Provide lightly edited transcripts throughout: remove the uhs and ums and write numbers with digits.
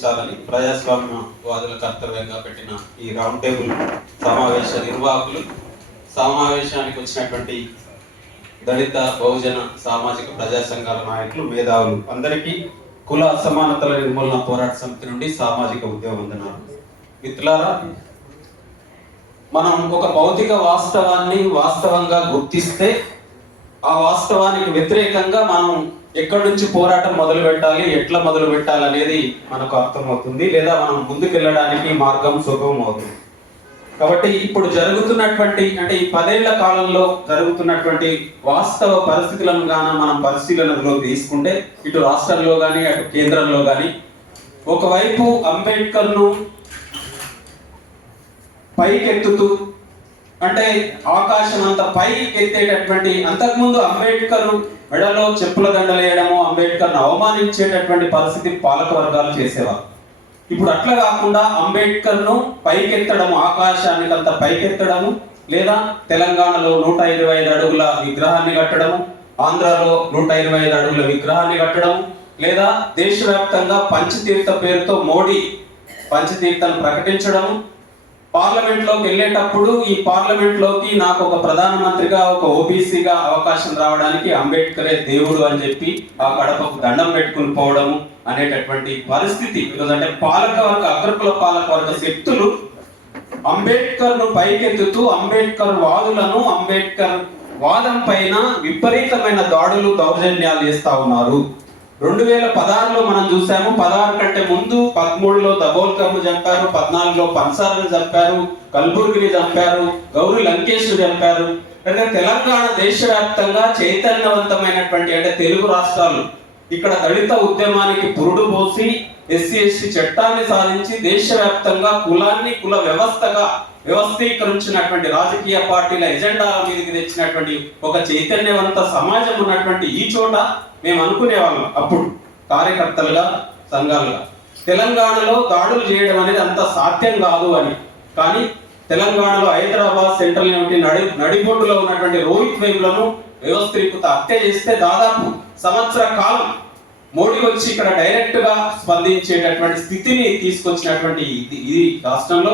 నిర్వహించాలని ప్రజాస్వామ్యవాదుల కర్తవ్యంగా పెట్టిన ఈ రౌండ్ టేబుల్ సమావేశ నిర్వాహకులు, సమావేశానికి వచ్చినటువంటి దళిత, బహుజన, సామాజిక ప్రజా సంఘాల నాయకులు, మేధావులు అందరికీ కుల అసమానతల నిర్మూలన పోరాట సమితి నుండి సామాజిక ఉద్యమ వందనాలు. మిత్రులారా, మనం ఒక భౌతిక వాస్తవాన్ని వాస్తవంగా గుర్తిస్తే ఆ వాస్తవానికి వ్యతిరేకంగా మనం ఎక్కడి నుంచి పోరాటం మొదలు పెట్టాలి, ఎట్లా మొదలు పెట్టాలి అనేది మనకు అర్థమవుతుంది, లేదా మనం ముందుకెళ్ళడానికి మార్గం సుగమం అవుతుంది. కాబట్టి ఇప్పుడు జరుగుతున్నటువంటి అంటే ఈ 10 ఏళ్ల కాలంలో జరుగుతున్నటువంటి వాస్తవ పరిస్థితులను మనం పరిశీలనలో తీసుకుంటే, ఇటు రాష్ట్రంలో కానీ అటు కేంద్రంలో కానీ ఒకవైపు అంబేద్కర్ను పైకెత్తుతూ అంటే ఆకాశం అంత పైకి ఎత్తేటటువంటి, అంతకుముందు అంబేద్కర్ మెడలో చెప్పుల దండలేయడము, అంబేద్కర్ను అవమానించేటటువంటి పరిస్థితి పాలక వర్గాలు చేసేవారు. ఇప్పుడు అట్లా కాకుండా అంబేద్కర్ను పైకెత్తడము, ఆకాశానికి అంత పైకెత్తడము, లేదా తెలంగాణలో 125 అడుగుల విగ్రహాన్ని కట్టడము, ఆంధ్రాలో 125 అడుగుల విగ్రహాన్ని కట్టడము, లేదా దేశవ్యాప్తంగా పంచతీర్థ పేరుతో మోడీ పంచతీర్థను ప్రకటించడము, పార్లమెంట్లోకి వెళ్ళేటప్పుడు ఈ పార్లమెంట్లోకి నాకు ఒక ప్రధానమంత్రిగా, ఒక ఓబీసీగా అవకాశం రావడానికి అంబేద్కరే దేవుడు అని చెప్పి ఆ కడపకు దండం పెట్టుకుని పోవడము అనేటటువంటి పరిస్థితి ఈరోజు. అంటే పాలకవర్గ, అగ్రకుల పాలకవర్గ శక్తులు అంబేద్కర్ను పైకెత్తుతూ అంబేద్కర్ వాదులను, అంబేద్కర్ వాదం పైన విపరీతమైన దాడులు, దౌర్జన్యాలు చేస్తా ఉన్నారు. 2016లో మనం చూసాము. 16 కంటే ముందు 13లో దబోల్కర్ను చంపారు, 14లో పన్సార్ను చంపారు, కల్బుర్గిని చంపారు, గౌరీ లంకేష్ చంపారు. అంటే తెలంగాణ దేశవ్యాప్తంగా చైతన్యవంతమైనటువంటి అంటే తెలుగు రాష్ట్రాలు ఇక్కడ దళిత ఉద్యమానికి పురుడు పోసి ఎస్సీ చట్టాన్ని సాధించి దేశవ్యాప్తంగా కులాన్ని కుల వ్యవస్థగా వ్యవస్థీకరించినటువంటి రాజకీయ పార్టీల ఎజెండాల మీదకి తెచ్చినటువంటి ఒక చైతన్యవంత సమాజం ఉన్నటువంటి ఈ చోట మేము అనుకునేవాళ్ళం అప్పుడు కార్యకర్తలుగా, సంఘాలుగా, తెలంగాణలో దాడులు చేయడం అనేది అంత సాధ్యం కాదు అని. కానీ తెలంగాణలో హైదరాబాద్ సెంట్రల్ యూనివర్సిటీ నడిబొడ్డులో ఉన్నటువంటి రోహిత్ వేములను వ్యవస్థీకృత హత్య చేస్తే దాదాపు సంవత్సర కాలం మోడీ వచ్చి ఇక్కడ డైరెక్ట్ గా స్పందించేటటువంటి స్థితిని తీసుకొచ్చినటువంటి ఇది రాష్ట్రంలో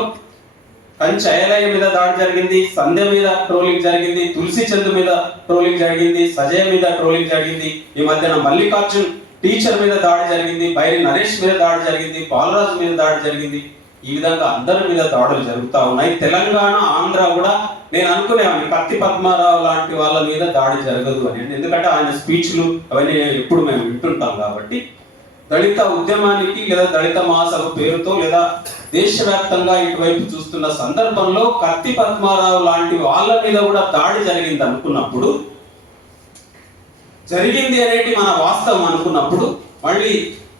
కంచి అయ్యలయ్య మీద దాడి జరిగింది, సంధ్య మీద ట్రోలింగ్ జరిగింది, తులసి చంద్ మీద ట్రోలింగ్ జరిగింది, సజయ్ మీద ట్రోలింగ్ జరిగింది, ఈ మధ్యన మల్లికార్జున్ టీచర్ మీద దాడి జరిగింది, బైరి నరేష్ మీద దాడి జరిగింది, బాలరాజు మీద దాడి జరిగింది. ఈ విధంగా అందరి మీద దాడులు జరుగుతూ ఉన్నాయి. తెలంగాణ, ఆంధ్ర కూడా నేను అనుకునేవాడిని కత్తి పద్మారావు లాంటి వాళ్ళ మీద దాడి జరగదు అని. ఎందుకంటే ఆయన స్పీచ్లు అవన్నీ ఎప్పుడు మేము వింటుంటాం కాబట్టి దళిత ఉద్యమానికి లేదా దళిత మహాసభ పేరుతో లేదా దేశవ్యాప్తంగా ఇటువైపు చూస్తున్న సందర్భంలో కత్తి పద్మారావు లాంటి వాళ్ళ మీద కూడా దాడి జరిగింది అనుకున్నప్పుడు, జరిగింది అనేది మన వాస్తవం అనుకున్నప్పుడు, మళ్ళీ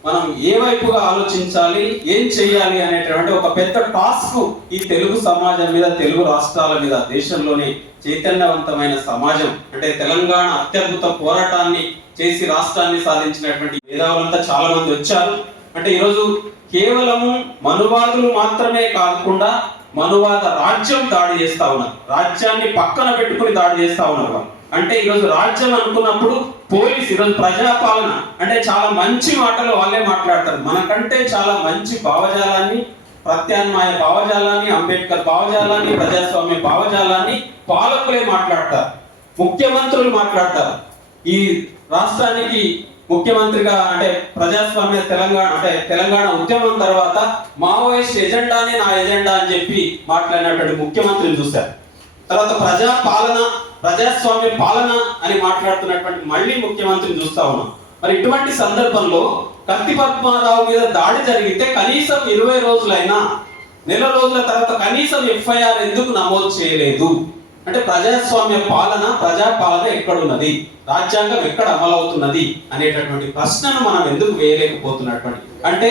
మనం ఏ వైపుగా ఆలోచించాలి, ఏం చేయాలి అనేటువంటి ఒక పెద్ద టాస్క్ ఈ తెలుగు సమాజం మీద, తెలుగు రాష్ట్రాల మీద, దేశంలోనే చైతన్యవంతమైన సమాజం అంటే తెలంగాణ అత్యద్భుత పోరాటాన్ని చేసి రాష్ట్రాన్ని సాధించినటువంటి మేధావులంతా చాలా మంది వచ్చారు. అంటే ఈరోజు కేవలము మనువాదులు మాత్రమే కాకుండా మనువాద రాజ్యం దాడి చేస్తా ఉన్నారు, రాజ్యాన్ని పక్కన పెట్టుకుని దాడి చేస్తా ఉన్నారు. అంటే ఈరోజు రాజ్యం అనుకున్నప్పుడు పోలీస్, ఈరోజు ప్రజాపాలన అంటే చాలా మంచి మాటలు వాళ్ళే మాట్లాడతారు. మనకంటే చాలా మంచి భావజాలాన్ని, ప్రత్యామ్నాయ భావజాలాన్ని, అంబేద్కర్ భావజాలాన్ని, ప్రజాస్వామ్య భావజాలాన్ని పాలకులే మాట్లాడతారు, ముఖ్యమంత్రులు మాట్లాడతారు. ఈ రాష్ట్రానికి ముఖ్యమంత్రిగా అంటే ప్రజాస్వామ్య తెలంగాణ ఉద్యమం తర్వాత మావోయిస్ట్ ఎజెండానే నా ఎజెండా అని చెప్పి మాట్లాడినటువంటి ముఖ్యమంత్రిని చూశారు. తర్వాత ప్రజాస్వామ్య పాలన అని మాట్లాడుతున్నటువంటి మళ్ళీ ముఖ్యమంత్రిని చూస్తా ఉన్నాం. మరి ఇటువంటి సందర్భంలో కత్తి పద్మారావు మీద దాడి జరిగితే కనీసం 20 రోజులైనా, నెల రోజుల తర్వాత కనీసం ఎఫ్ఐఆర్ ఎందుకు నమోదు చేయలేదు? అంటే ప్రజాస్వామ్య పాలన, ప్రజాపాలన ఎక్కడున్నది, రాజ్యాంగం ఎక్కడ అమలవుతున్నది అనేటటువంటి ప్రశ్నను మనం ఎందుకు వేయలేకపోతున్నటువంటి, అంటే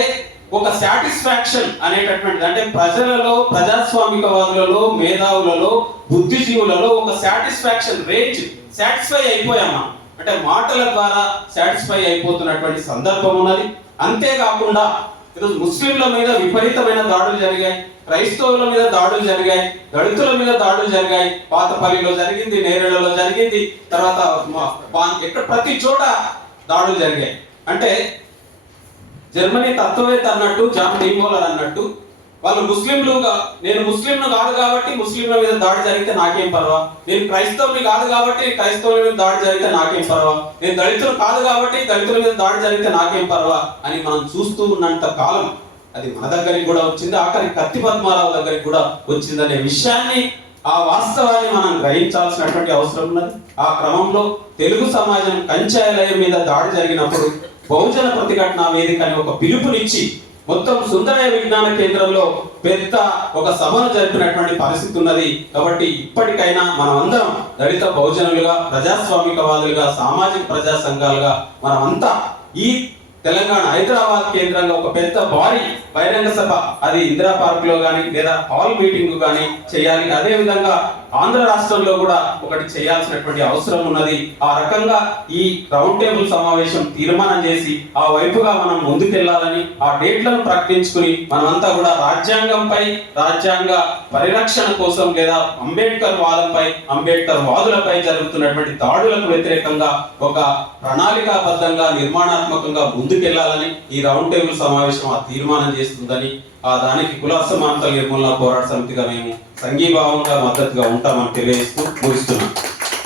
ఒక సాటిస్ఫాక్షన్ అనేటటువంటిది అంటే ప్రజలలో, ప్రజాస్వామికవాదులలో, మేధావులలో, బుద్ధిజీవులలో ఒక సాటిస్ఫాక్షన్ రేంజ్, సాటిస్ఫై అయిపోయామా అంటే మాటల ద్వారా సాటిస్ఫై అయిపోతున్నటువంటి సందర్భం ఉన్నది. అంతేకాకుండా ఈరోజు ముస్లింల మీద విపరీతమైన దాడులు జరిగాయి, క్రైస్తవుల మీద దాడులు జరిగాయి, దళితుల మీద దాడులు జరిగాయి. పాతపల్లిలో జరిగింది, నేరేళ్లలో జరిగింది, తర్వాత ఎక్కడ ప్రతి చోట దాడులు జరిగాయి. అంటే జర్మనీ తత్వవేత్త అన్నట్టు జాన్ డీమోలర్ అన్నట్టు వాళ్ళు ముస్లింలుగా, నేను ముస్లింను కాదు కాబట్టి ముస్లింల మీద దాడి జరిగితే నాకేం పర్వా, నేను క్రైస్తవుని కాదు కాబట్టి క్రైస్తవుల మీద దాడి జరిగితే నాకేం పర్వా, నేను దళితులు కాదు కాబట్టి దళితుల మీద దాడి జరిగితే నాకేం పర్వా అని మనం చూస్తూ ఉన్నంత కాలం అది మన దగ్గరికి కూడా వచ్చింది, ఆఖరి కత్తి పద్మారావు దగ్గరికి కూడా వచ్చిందనే విషయాన్ని, ఆ వాస్తవాన్ని మనం గ్రహించాల్సినటువంటి అవసరం ఉన్నది. ఆ క్రమంలో తెలుగు సమాజం కంచాలయం మీద దాడి జరిగినప్పుడు బహుజన ప్రతిఘటన వేదిక అని ఒక పిలుపునిచ్చి మొత్తం సుందరయ్య విజ్ఞాన కేంద్రంలో పెద్ద ఒక సభను జరిపినటువంటి పరిస్థితి ఉన్నది. కాబట్టి ఇప్పటికైనా మనం అందరం దళిత బహుజనులుగా, ప్రజాస్వామికవాదులుగా, సామాజిక ప్రజా సంఘాలుగా మనమంతా ఈ తెలంగాణ హైదరాబాద్ కేంద్రంగా ఒక పెద్ద భారీ బహిరంగ సభ, అది ఇందిరా పార్క్ లో కానీ లేదా హాల్ మీటింగ్ కానీ చేయాలి. అదే విధంగా ఆంధ్ర రాష్ట్రంలో కూడా ఒకటి చేయాల్సినటువంటి అవసరం ఉన్నది. ఆ రకంగా ఈ రౌండ్ టేబుల్ సమావేశం తీర్మానం చేసి ఆ వైపుగా మనం ముందుకెళ్లాలని, ఆ డేట్లను ప్రకటించుకుని మనమంతా కూడా రాజ్యాంగంపై, రాజ్యాంగ పరిరక్షణ కోసం లేదా అంబేద్కర్ వాదంపై, అంబేద్కర్ వాదులపై జరుగుతున్నటువంటి దాడులకు వ్యతిరేకంగా ఒక ప్రణాళికాబద్ధంగా, నిర్మాణాత్మకంగా ముందుకెళ్లాలని ఈ రౌండ్ టేబుల్ సమావేశం ఆ తీర్మానం చేస్తుందని, ఆ దానికి కుల అసమానతల నిర్మూలన పోరాట సమితిగా మేము సంఘీభావంగా మద్దతుగా ఉంటామని తెలియజేస్తూ ముగిస్తున్నాం.